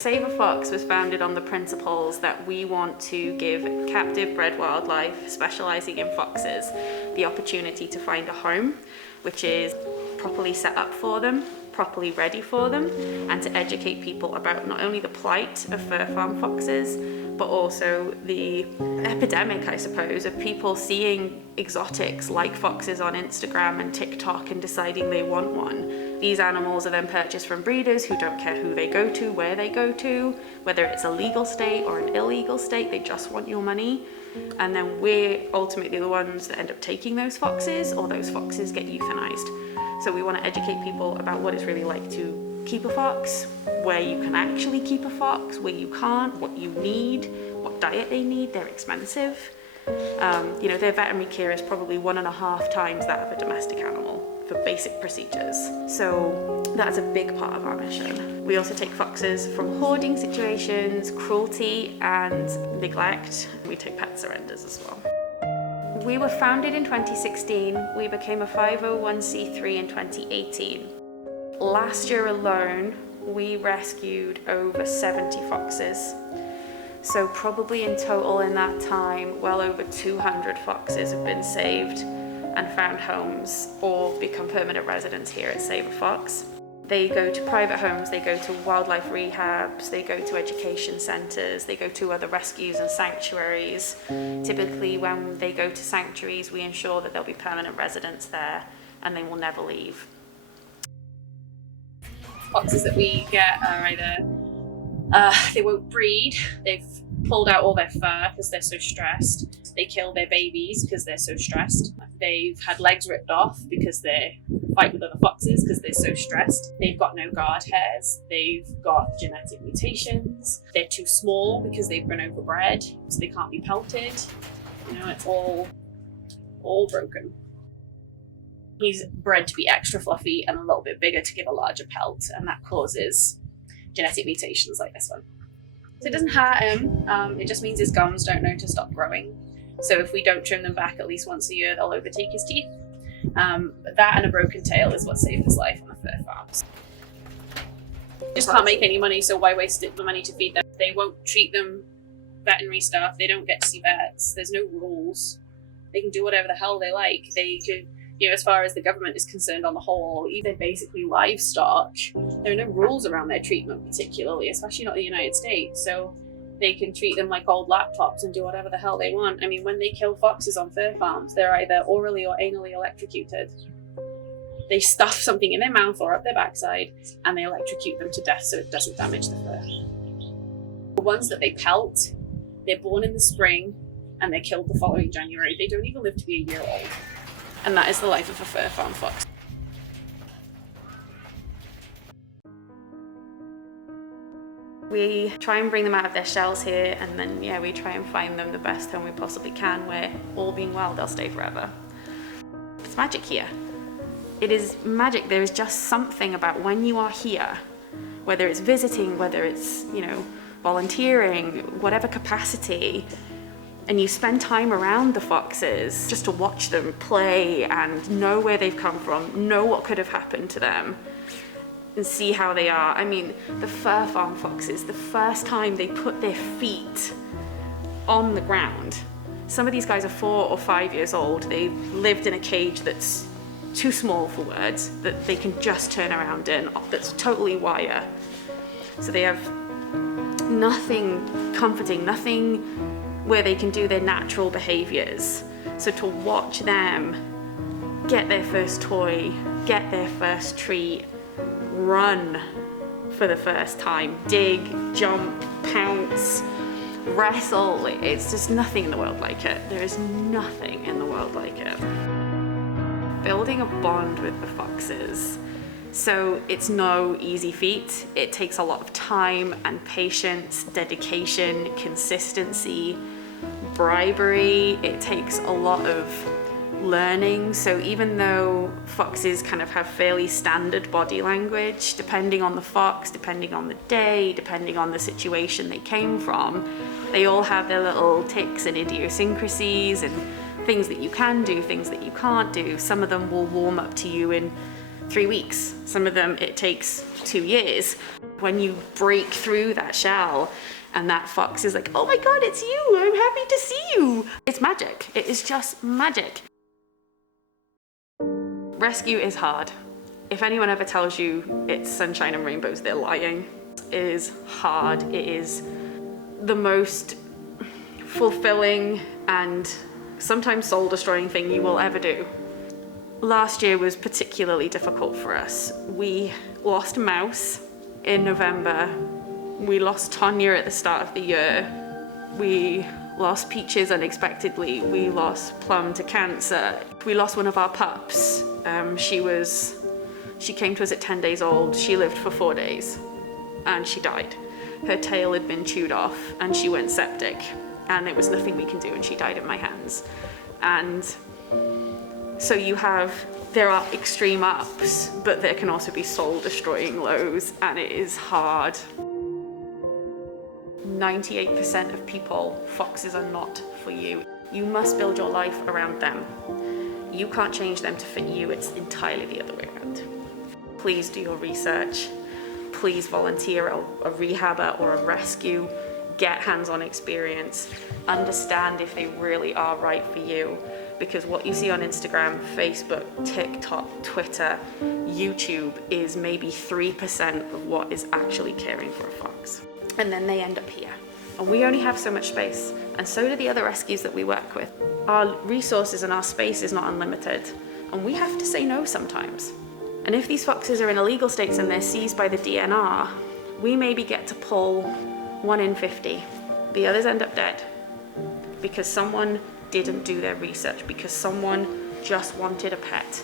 SAVEAFOX was founded on the principles that we want to give captive bred wildlife specialising in foxes the opportunity to find a home which is properly set up for them, properly ready for them, and to educate people about not only the plight of fur farm foxes, but also the epidemic, I suppose, of people seeing exotics like foxes on Instagram and TikTok and deciding they want one. These animals are then purchased from breeders who don't care who they go to, where they go to, whether it's a legal state or an illegal state, they just want your money. And then we're ultimately the ones that end up taking those foxes, or those foxes get euthanized. So we want to educate people about what it's really like to keep a fox, where you can actually keep a fox, where you can't, what you need, what diet they need. They're expensive. You know, their veterinary care is probably 1.5 times that of a domestic animal for basic procedures. So that's a big part of our mission. We also take foxes from hoarding situations, cruelty and neglect. We take pet surrenders as well. We were founded in 2016. We became a 501c3 in 2018. Last year alone, we rescued over 70 foxes. So probably in total in that time, well over 200 foxes have been saved and found homes or become permanent residents here at SAVEAFOX. They go to private homes, they go to wildlife rehabs, they go to education centres, they go to other rescues and sanctuaries. Typically when they go to sanctuaries, we ensure that there'll be permanent residents there and they will never leave. Foxes that we get are either they won't breed, they've pulled out all their fur because they're so stressed, they kill their babies because they're so stressed, they've had legs ripped off because they fight with other foxes because they're so stressed, they've got no guard hairs, they've got genetic mutations, they're too small because they've been overbred, so they can't be pelted. You know, it's all broken. He's bred to be extra fluffy and a little bit bigger to give a larger pelt, and that causes genetic mutations like this one. So it doesn't hurt him, it just means his gums don't know to stop growing. So if we don't trim them back at least once a year, they'll overtake his teeth. That and a broken tail is what saved his life on the fur farms. Just can't make any money, so why waste the money to feed them? They won't treat them veterinary stuff, they don't get to see vets, there's no rules. They can do whatever the hell they like. They could, you know, as far as the government is concerned on the whole, they're basically livestock. There are no rules around their treatment particularly, especially not in the United States. So they can treat them like old laptops and do whatever the hell they want. I mean, when they kill foxes on fur farms, they're either orally or anally electrocuted. They stuff something in their mouth or up their backside and they electrocute them to death so it doesn't damage the fur. The ones that they pelt, they're born in the spring and they're killed the following January. They don't even live to be a year old. And that is the life of a fur farm fox. We try and bring them out of their shells here, and then we try and find them the best home we possibly can, where all being well, they'll stay forever. It's magic here. It is magic. There is just something about when you are here, whether it's visiting, whether it's, volunteering, whatever capacity, and you spend time around the foxes just to watch them play and know where they've come from, know what could have happened to them, and see how they are. I mean, the fur farm foxes, the first time they put their feet on the ground, some of these guys are 4 or 5 years old. They've lived in a cage that's too small for words, that they can just turn around in, that's totally wire. So they have nothing comforting, nothing where they can do their natural behaviors. So to watch them get their first toy, get their first treat, run for the first time, dig, jump, pounce, wrestle, it's just nothing in the world like it. There is nothing in the world like it. Building a bond with the foxes. So it's no easy feat. It takes a lot of time and patience, dedication, consistency, bribery. It takes a lot of learning. So even though foxes kind of have fairly standard body language, depending on the fox, depending on the day, depending on the situation they came from, they all have their little tics and idiosyncrasies and things that you can do, things that you can't do. Some of them will warm up to you in 3 weeks. Some of them it takes 2 years. When you break through that shell and that fox is like, oh my God, it's you, I'm happy to see you. It's magic. It is just magic. Rescue is hard. If anyone ever tells you it's sunshine and rainbows, they're lying. It is hard. It is the most fulfilling and sometimes soul-destroying thing you will ever do. Last year was particularly difficult for us. We lost Mouse in November. We lost Tonya at the start of the year. We lost Peaches unexpectedly. We lost Plum to cancer. We lost one of our pups. She came to us at 10 days old. She lived for 4 days and she died. Her tail had been chewed off and she went septic, and there was nothing we can do, and she died at my hands. And so there are extreme ups, but there can also be soul-destroying lows, and it is hard. 98% of people, foxes are not for you. You must build your life around them. You can't change them to fit you, it's entirely the other way around. Please do your research. Please volunteer a rehabber or a rescue. Get hands-on experience. Understand if they really are right for you. Because what you see on Instagram, Facebook, TikTok, Twitter, YouTube is maybe 3% of what is actually caring for a fox. And then they end up here. And we only have so much space. And so do the other rescues that we work with. Our resources and our space is not unlimited. And we have to say no sometimes. And if these foxes are in illegal states and they're seized by the DNR, we maybe get to pull 1 in 50. The others end up dead because someone didn't do their research, because someone just wanted a pet.